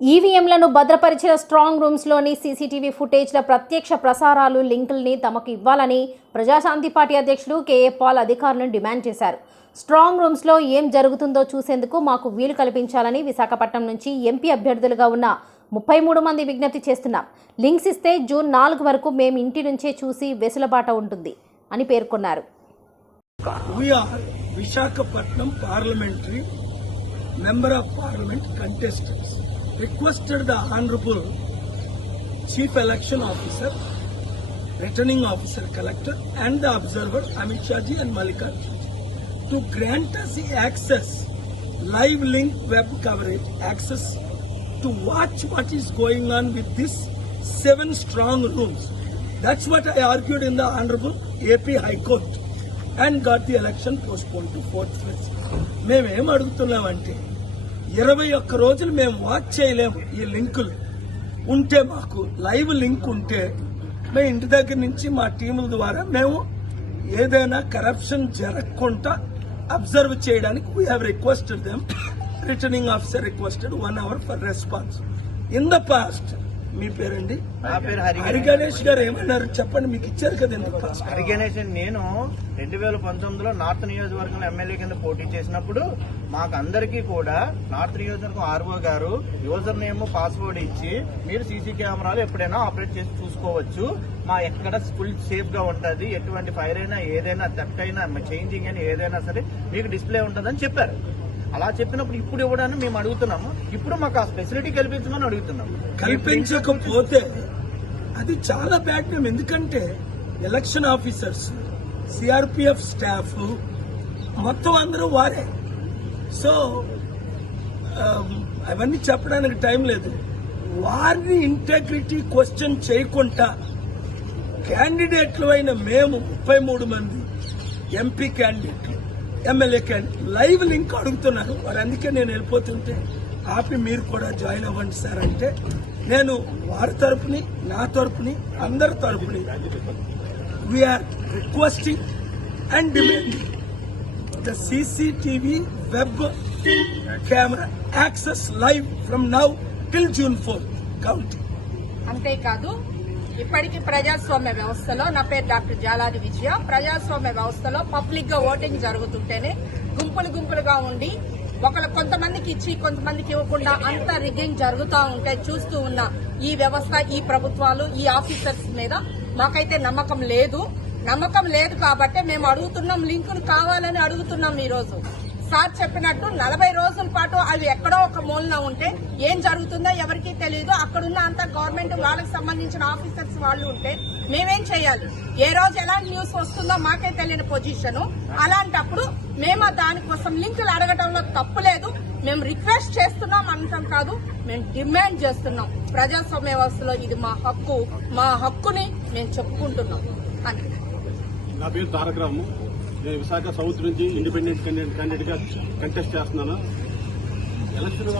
ఈవీఎంలను భద్రపరిచిన strong రూమ్స్లోని CCTV ఫుటేజ్ల ప్రత్యక్ష ప్రసారాలు లింకుల్ని తమకు ఇవ్వాలని ప్రజాశాంతి పార్టీ అధ్యక్షుడు కేఏ పాల్ అధికారులను డిమాండ్ చేశారు. స్ట్రాంగ్ రూమ్స్లో ఏం జరుగుతుందో చూసేందుకు మాకు వీలు కల్పించాలని విశాఖపట్నం నుంచి ఎంపీ అభ్యర్థులుగా ఉన్న ముప్పై మూడు మంది విజ్ఞప్తి చేస్తున్నాం. లింక్స్ ఇస్తే జూన్ నాలుగు వరకు మేము ఇంటి నుంచే చూసి వెసులుబాట ఉంటుంది అని పేర్కొన్నారు. Visakhapatnam parliamentary member of parliament contestants. Requested the Honorable Chief Election Officer, Returning Officer Collector and the Observer Amit Shahji and Mallikarjun to grant us the access, live link web coverage, access to watch what is going on with this seven strong rooms. That's what I argued in the Honorable AP High Court and got the election postponed to fourth phase. మేమేం అడుగుతున్నామంటే ఇరవై ఒక్క రోజులు మేము watch చేయలేము ఈ లింకులు. ఉంటే మాకు లైవ్ లింక్ ఉంటే మేము ఇంటి దగ్గర నుంచి మా టీముల ద్వారా మేము ఏదైనా కరప్షన్ జరగకుండా అబ్జర్వ్ చేయడానికి we have requested them returning officer requested one hour for response in the past మీ పేరండి? నా పేరు హరి హరి గణేష్. గారు ఏమన్నారు? చెప్పండి మీకు ఇచ్చారు కదా ఎందుకు హరి గణేష్ అండి. నేను రెండు వేల పంతొమ్మిదిలో నార్త్ నియోజకవర్గంలో ఎమ్మెల్యే కింద పోటీ చేసినప్పుడు మాకు అందరికీ కూడా నార్త్ నియోజకవర్గం ఆర్ఓ గారు యూజర్ నేమ్ పాస్వర్డ్ ఇచ్చి మీరు సీసీ కెమెరాలు ఎప్పుడైనా ఆపరేట్ చేసి చూసుకోవచ్చు. మా ఎక్కడ ఫుల్ సేఫ్గా ఉంటది ఎటువంటి ఫైర్ అయినా ఏదైనా థెఫ్ట్ అయినా చేంజింగ్ అయినా ఏదైనా సరే మీకు డిస్ప్లే ఉంటుందని చెప్పారు. అలా చెప్పినప్పుడు ఇప్పుడు ఇవ్వడానికి మేము అడుగుతున్నాము. ఇప్పుడు మాకు ఆ ఫెసిలిటీ కల్పించమని అడుగుతున్నాము. కల్పించకపోతే అది చాలా బ్యాడ్ నేమ్ ఎందుకంటే ఎలక్షన్ ఆఫీసర్స్ సిఆర్పిఎఫ్ స్టాఫ్ మొత్తం అందరూ వారే. సో ఆమ్, అవన్నీ చెప్పడానికి టైం లేదు. వారిని ఇంటెగ్రిటీ క్వశ్చన్ చేయకుండా క్యాండిడేట్లు అయిన మేము ముప్పై మూడు మంది ఎంపీ క్యాండిడేట్లు ఎమ్మెల్యేకే లైవ్ లింక్ అడుగుతున్నారు వారు అందుకే నేను వెళ్ళిపోతుంటే ఆపి మీరు కూడా జాయిన్ అవ్వండి సార్ అంటే నేను వారి తరపుని నా తరపుని అందరి తరపుని we are requesting and demanding the CCTV web camera access live from now till June four counting అంతేకాదు ఇప్పటికీ ప్రజాస్వామ్య వ్యవస్థలో నా పేరు డాక్టర్ జాలాది విజయ. ప్రజాస్వామ్య వ్యవస్థలో పబ్లిక్గా ఓటింగ్ జరుగుతుంటేనే గుంపులు గుంపులుగా ఉండి ఒకళ్ళు కొంతమందికి ఇచ్చి కొంతమందికి ఇవ్వకుండా అంత రిగ్గింగ్ జరుగుతూ ఉంటే చూస్తూ ఉన్న ఈ వ్యవస్థ ఈ ప్రభుత్వాలు ఈ ఆఫీసర్స్ మీద మాకైతే నమ్మకం లేదు. నమ్మకం లేదు కాబట్టి మేము అడుగుతున్నాం లింకులు కావాలని అడుగుతున్నాం ఈరోజు. సార్ చెప్పినట్టు నలభై రోజుల పాటు అవి ఎక్కడో ఒక మూలన ఉంటే ఏం జరుగుతుందో ఎవరికీ తెలియదు అక్కడున్న అంత గవర్నమెంట్ వాళ్ళకి సంబంధించిన ఆఫీసర్స్ వాళ్ళు ఉంటే మేమేం చేయాలి? ఏ రోజు ఎలాంటి న్యూస్ వస్తుందో మాకే తెలియని పొజిషన్ అలాంటప్పుడు మేము దానికోసం లింకులు అడగడంలో తప్పులేదు మేము రిక్వెస్ట్ చేస్తున్నాం అనటం కాదు. మేము డిమాండ్ చేస్తున్నాం. ప్రజాస్వామ్య వ్యవస్థలో ఇది మా హక్కు. మా హక్కుని మేము చెప్పుకుంటున్నాం. అని నా పేరు తారక రాము. నేను విశాఖ సౌత్ నుంచి ఇండిపెండెంట్ క్యాండిడేట్గా కంటెస్ట్ చేస్తున్నాను. ఎలక్షన్